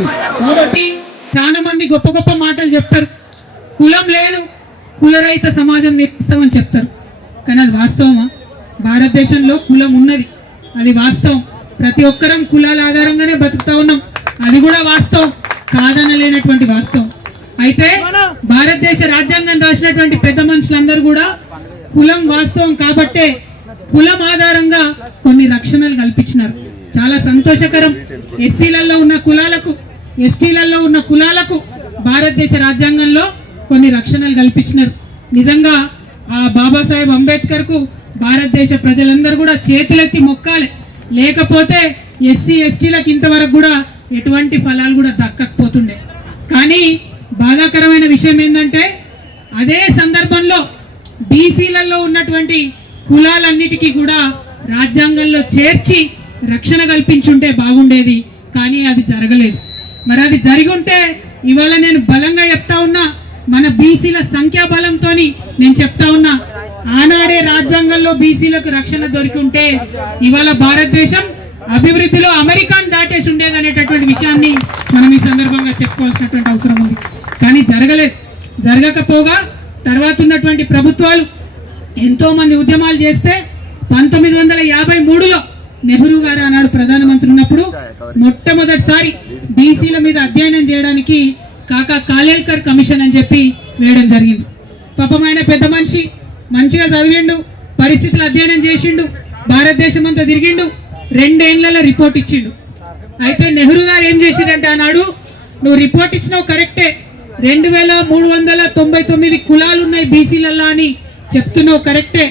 ఉన్నది. కాబట్టి చాలా మంది గొప్ప గొప్ప మాటలు చెప్తారు, కులం లేదు కులరహిత సమాజం నిర్మిస్తామని చెప్తారు. కానీ అది వాస్తవమా? భారతదేశంలో కులం ఉన్నది, అది వాస్తవం. ప్రతి ఒక్కరం కులాల ఆధారంగానే బతుకుతా ఉన్నాం, అది కూడా వాస్తవం, కాదనలేనటువంటి వాస్తవం. అయితే భారతదేశ రాజ్యాంగం రాసినటువంటి పెద్ద మనుషులందరూ కూడా కులం వాస్తవం కాబట్టే కులం ఆధారంగా కొన్ని రక్షణలు కల్పించినారు. చాలా సంతోషకరం. ఎస్సీలలో ఉన్న కులాలకు, ఎస్టీలలో ఉన్న కులాలకు భారతదేశ రాజ్యాంగంలో కొన్ని రక్షణలు కల్పించినారు. నిజంగా ఆ బాబాసాహెబ్ అంబేద్కర్కు భారతదేశ ప్రజలందరూ కూడా చేతులెత్తి మొక్కాలి. లేకపోతే ఎస్సీ ఎస్టీలకు ఇంతవరకు కూడా ఎటువంటి ఫలాలు కూడా దక్కకపోతుండే. కానీ బాధాకరమైన విషయం ఏంటంటే అదే సందర్భంలో బీసీలలో ఉన్నటువంటి కులాలన్నిటికీ కూడా రాజ్యాంగంలో చేర్చి రక్షణ కల్పించుంటే బాగుండేది. కానీ అది జరగలేదు. మరి అది జరిగి ఉంటే ఇవాళ నేను బలంగా చెప్తా ఉన్నా, మన బీసీల సంఖ్యాబలంతో నేను చెప్తా ఉన్నా, ఆనాడే రాజ్యాంగంలో బీసీలకు రక్షణ దొరికి ఉంటే ఇవాళ భారతదేశం అభివృద్ధిలో అమెరికాను దాటేసి ఉండేది అనేటటువంటి విషయాన్ని మనం ఈ సందర్భంగా చెప్పుకోవాల్సినటువంటి అవసరం ఉంది. కానీ జరగలేదు. జరగకపోగా తర్వాత ఉన్నటువంటి ప్రభుత్వాలు ఎంతో మంది ఉద్యమాలు చేస్తే 1953లో నెహ్రూ గారు ఆనాడు ప్రధానమంత్రి ఉన్నప్పుడు మొట్టమొదటిసారి బీసీల మీద అధ్యయనం చేయడానికి కాకా కాలేల్కర్ కమిషన్ అని చెప్పి వేయడం జరిగింది. పాపం ఆయన పెద్ద మనిషి, మంచిగా చదివిండు, పరిస్థితులు అధ్యయనం చేసిండు, భారతదేశం అంతా తిరిగిండు, 2 ఏళ్లలో రిపోర్ట్ ఇచ్చిండు. అయితే నెహ్రూ గారు ఏం చేసిండంటే ఆనాడు, నువ్వు రిపోర్ట్ ఇచ్చినావు కరెక్టే, 2399 కులాలు ఉన్నాయి బీసీలల్లో అని చెప్తున్నావు కరెక్టే,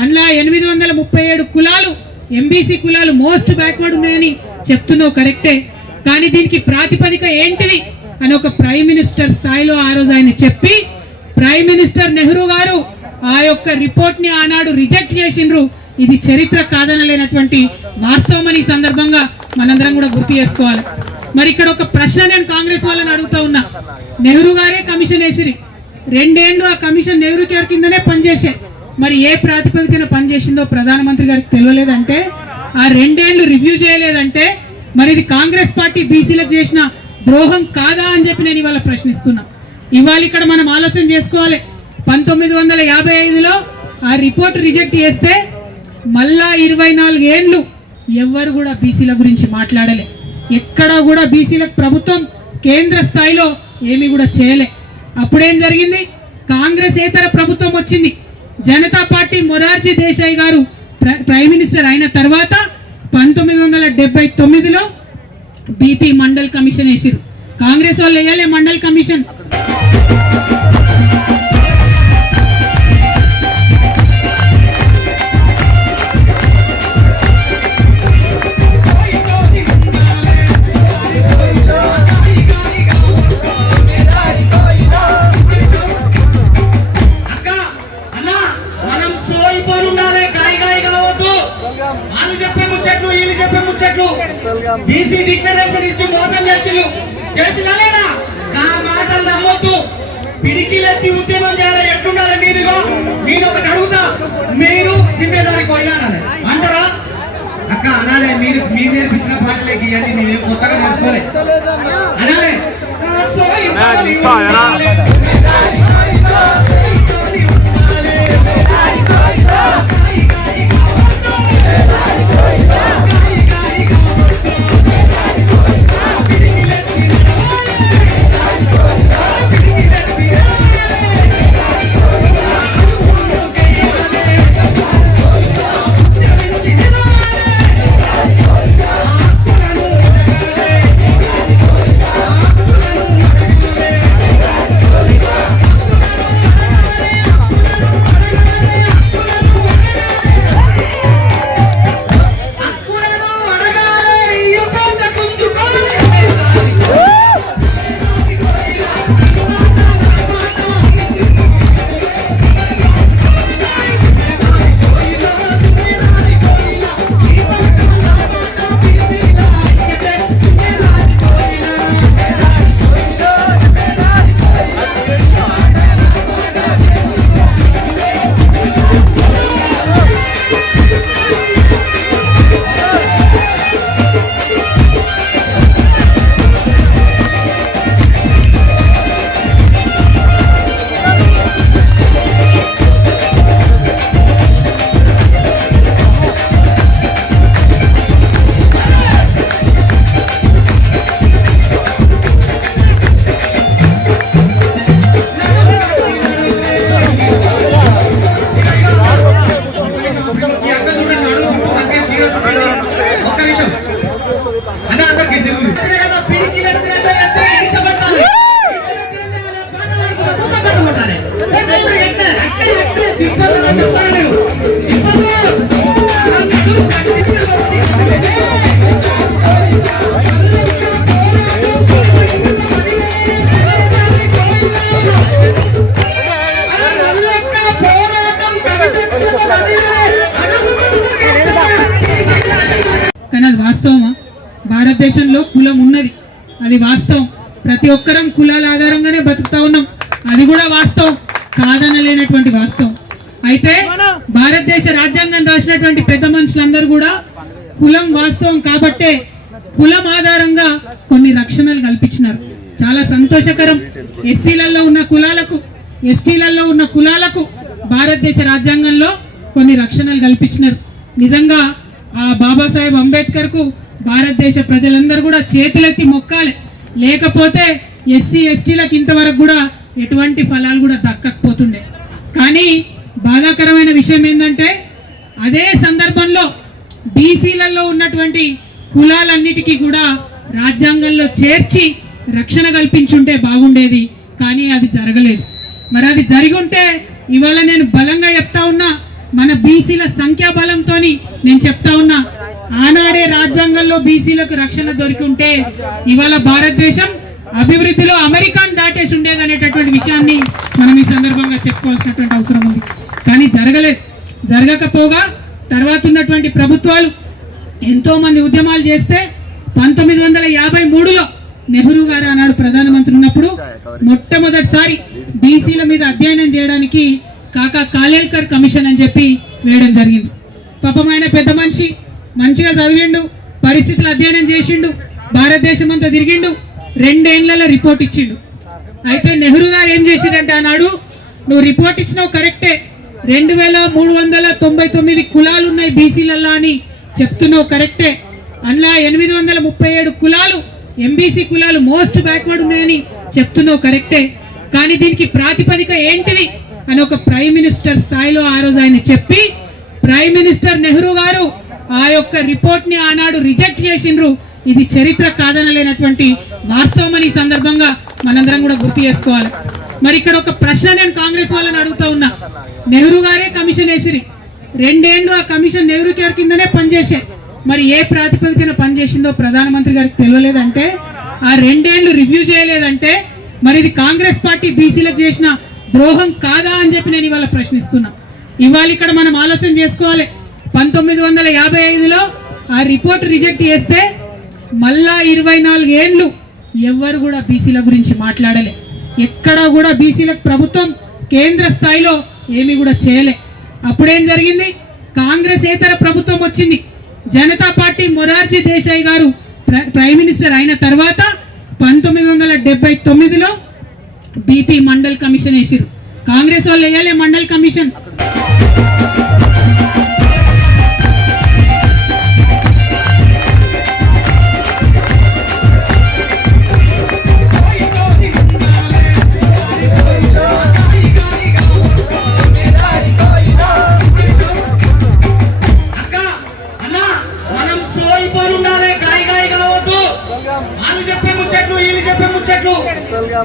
అందులో 837 కులాలు ఎంబీసీ కులాలు మోస్ట్ బ్యాక్వర్డ్ ఉన్నాయని చెప్తున్నావు కరెక్టే. కానీ దీనికి ప్రాతిపదిక ఏంటిది అని ఒక ప్రైమ్ మినిస్టర్ స్థాయిలో ఆ రోజు ఆయన చెప్పి, ప్రైమ్ మినిస్టర్ నెహ్రూ గారు ఆ యొక్క రిపోర్ట్ ని ఆనాడు రిజెక్ట్ చేసిండ్రు. ఇది చరిత్ర కాదనలేనటువంటి వాస్తవం అని ఈ సందర్భంగా మనందరం కూడా గుర్తు చేసుకోవాలి. మరి ఇక్కడ ఒక ప్రశ్న నేను కాంగ్రెస్ వాళ్ళని అడుగుతా ఉన్నా. నెహ్రూ గారే కమిషన్ వేసిరి, 2 ఏళ్ళు ఆ కమిషన్ నెహ్రూ కేర్ కిందనే పనిచేసే, మరి ఏ ప్రాతిపదికన పనిచేసిందో ప్రధానమంత్రి గారికి తెలియలేదంటే, ఆ 2 ఏళ్ళు రివ్యూ చేయలేదంటే మరి ఇది కాంగ్రెస్ పార్టీ బీసీలకు చేసిన ద్రోహం కాదా అని చెప్పి నేను ఇవాళ ప్రశ్నిస్తున్నా. ఇవాళ ఇక్కడ మనం ఆలోచన చేసుకోవాలి. 1955లో ఆ రిపోర్ట్ రిజెక్ట్ చేస్తే మళ్ళా 24 ఏళ్ళు ఎవ్వరు కూడా బీసీల గురించి మాట్లాడలే. ఎక్కడా కూడా బీసీలకు ప్రభుత్వం కేంద్ర స్థాయిలో ఏమీ కూడా చేయలే. అప్పుడేం జరిగింది? కాంగ్రెస్ ఏతర ప్రభుత్వం వచ్చింది. జనతా పార్టీ మొరార్జీ దేశాయ్ గారు ప్రైమ్ మినిస్టర్ అయిన తర్వాత 1979లో బీపీ మండల్ కమిషన్ వేసిరు. కాంగ్రెస్ వాళ్ళు వేయలే మండల్ కమిషన్. బీసీ డిక్లరేషన్ ఇచ్చి మోసం చేసినా లేదా? నా మాటలు నమ్మొద్దు. పిడికిలెత్తి ఉద్యమం చేయాలి. ఎట్లుండాలి? మీరు ఒకటి అడుగుతా, మీరు జిమ్మేదారి కొయ్యాలని అంటారా? అక్క అనాలే, మీరు నేర్పించిన పాటలకి ఇవన్నీ మేము కొత్తగా నేర్చుకోలే అనాలే. వాస్తవమా? భారతదేశంలో కులం ఉన్నది, అది వాస్తవం. ప్రతి ఒక్కరం కులాల ఆధారంగానే బతుకుతా ఉన్నాం, అది కూడా వాస్తవం, కాదనలేనటువంటి వాస్తవం. అయితే భారతదేశ రాజ్యాంగం రాసినటువంటి పెద్ద మనుషులందరూ కూడా కులం వాస్తవం కాబట్టే కులం ఆధారంగా కొన్ని రక్షణలు కల్పించినారు. చాలా సంతోషకరం. ఎస్సీలలో ఉన్న కులాలకు, ఎస్టీలలో ఉన్న కులాలకు భారతదేశ రాజ్యాంగంలో కొన్ని రక్షణలు కల్పించినారు. నిజంగా ఆ బాబాసాహెబ్ అంబేద్కర్కు భారతదేశ ప్రజలందరూ కూడా చేతులెత్తి మొక్కాలి. లేకపోతే ఎస్సీ ఎస్టీలకు ఇంతవరకు కూడా ఎటువంటి ఫలాలు కూడా దక్కకపోతుండే. కానీ బాధాకరమైన విషయం ఏంటంటే అదే సందర్భంలో బీసీలలో ఉన్నటువంటి కులాలన్నిటికీ కూడా రాజ్యాంగంలో చేర్చి రక్షణ కల్పించుంటే బాగుండేది. కానీ అది జరగలేదు. మరి అది జరిగి ఉంటే ఇవాళ నేను బలంగా చెప్తా ఉన్నా, మన బీసీల సంఖ్యాబలంతో నేను చెప్తా ఉన్నా, ఆనాడే రాజ్యాంగంలో బీసీలకు రక్షణ దొరికి ఉంటే ఇవాళ భారతదేశం అభివృద్ధిలో అమెరికాను దాటేసి ఉండేది అనేటటువంటి విషయాన్ని మనం ఈ సందర్భంగా చెప్పుకోవాల్సినటువంటి అవసరం ఉంది. కానీ జరగలేదు. జరగకపోగా తర్వాత ఉన్నటువంటి ప్రభుత్వాలు ఎంతో మంది ఉద్యమాలు చేస్తే 1953లో నెహ్రూ గారు ఆనాడు ప్రధానమంత్రి ఉన్నప్పుడు మొట్టమొదటిసారి బీసీల మీద అధ్యయనం చేయడానికి కాకా కాలేల్కర్ కమిషన్ అని చెప్పి వేయడం జరిగింది. పాపం ఆయన పెద్ద మనిషి, మంచిగా చదివిండు, పరిస్థితులు అధ్యయనం చేసిండు, భారతదేశం అంతా తిరిగిండు, 2 ఏళ్లలో రిపోర్ట్ ఇచ్చిండు. అయితే నెహ్రూ గారు ఏం చేసిండంటే ఆనాడు, నువ్వు రిపోర్ట్ ఇచ్చినావు కరెక్టే, 2399 కులాలు ఉన్నాయి బీసీలల్లో అని చెప్తున్నావు కరెక్టే, అందులో 837 కులాలు ఎంబీసీ కులాలు మోస్ట్ బ్యాక్వర్డ్ ఉన్నాయని చెప్తున్నావు కరెక్టే. కానీ దీనికి ప్రాతిపదిక ఏంటిది అని ఒక ప్రైమ్ మినిస్టర్ స్థాయిలో ఆ రోజు ఆయన చెప్పి, ప్రైమ్ మినిస్టర్ నెహ్రూ గారు ఆ యొక్క రిపోర్ట్ ని ఆనాడు రిజెక్ట్ చేసిండ్రు. ఇది చరిత్ర కాదనలేనటువంటి వాస్తవం అని ఈ సందర్భంగా మనందరం కూడా గుర్తు చేసుకోవాలి. మరి ఇక్కడ ఒక ప్రశ్న నేను కాంగ్రెస్ వాళ్ళని అడుగుతా ఉన్నా. నెహ్రూ గారే కమిషన్ వేసిరి, 2 ఏళ్ళు ఆ కమిషన్ నెహ్రూ గారి కిందనే పనిచేసే, మరి ఏ ప్రాతిపదికన పనిచేసిందో ప్రధానమంత్రి గారికి తెలియలేదంటే, ఆ 2 ఏళ్ళు రివ్యూ చేయలేదంటే మరి ఇది కాంగ్రెస్ పార్టీ బీసీలకు చేసిన ద్రోహం కాదా అని చెప్పి నేను ఇవాళ ప్రశ్నిస్తున్నా. ఇవాళ ఇక్కడ మనం ఆలోచన చేసుకోవాలి. 1955లో ఆ రిపోర్ట్ రిజెక్ట్ చేస్తే మళ్ళా 24 ఏళ్ళు ఎవ్వరు కూడా బీసీల గురించి మాట్లాడలే. ఎక్కడా కూడా బీసీలకు ప్రభుత్వం కేంద్ర స్థాయిలో ఏమీ కూడా చేయలే. అప్పుడేం జరిగింది, కాంగ్రెస్ ఏతర ప్రభుత్వం వచ్చింది. జనతా పార్టీ మొరార్జీ దేశాయ్ గారు ప్రైమ్ మినిస్టర్ అయిన తర్వాత 1979లో బీపీ మండల్ కమిషన్ వేసిరు. కాంగ్రెస్ వాళ్ళు వేయాలి మండల్ కమిషన్.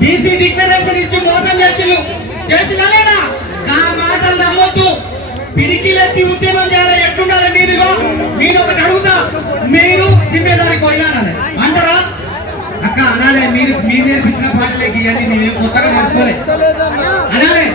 బీసీ డిక్లరేషన్ ఇచ్చి మోసం చేసినా లేదా? నా మాటలు నమ్మొద్దు. పిడికిలెత్తి ఉద్యమం చేయాలి. ఎట్లుండాలి మీరుగా? నేను ఒకటి అడుగుతా, మీరు జిమ్మేదారి పోయినానని అంటారా? అక్క అనాలే, మీరు నేర్పించిన పాటలే గీయండి, మేము కొత్తగా నేర్చుకోలే అనాలే.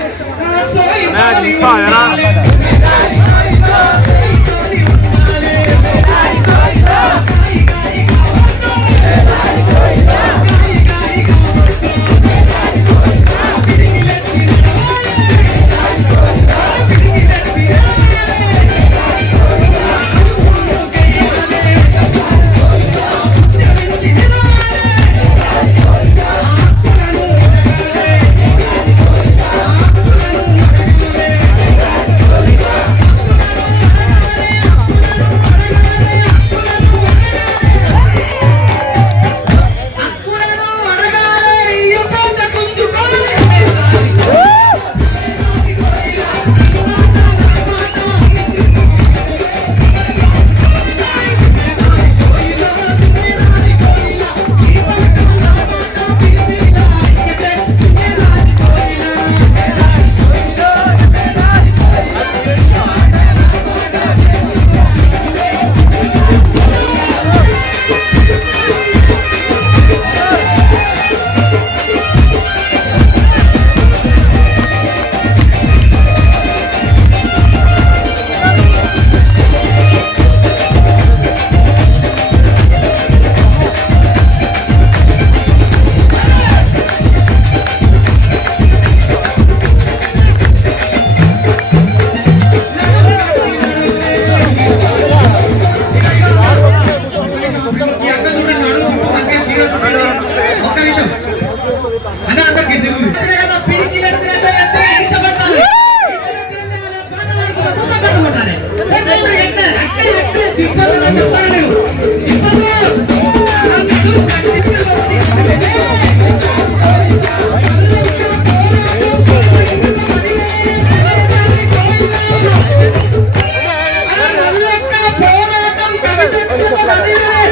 కవితకు ఒక అధీనమే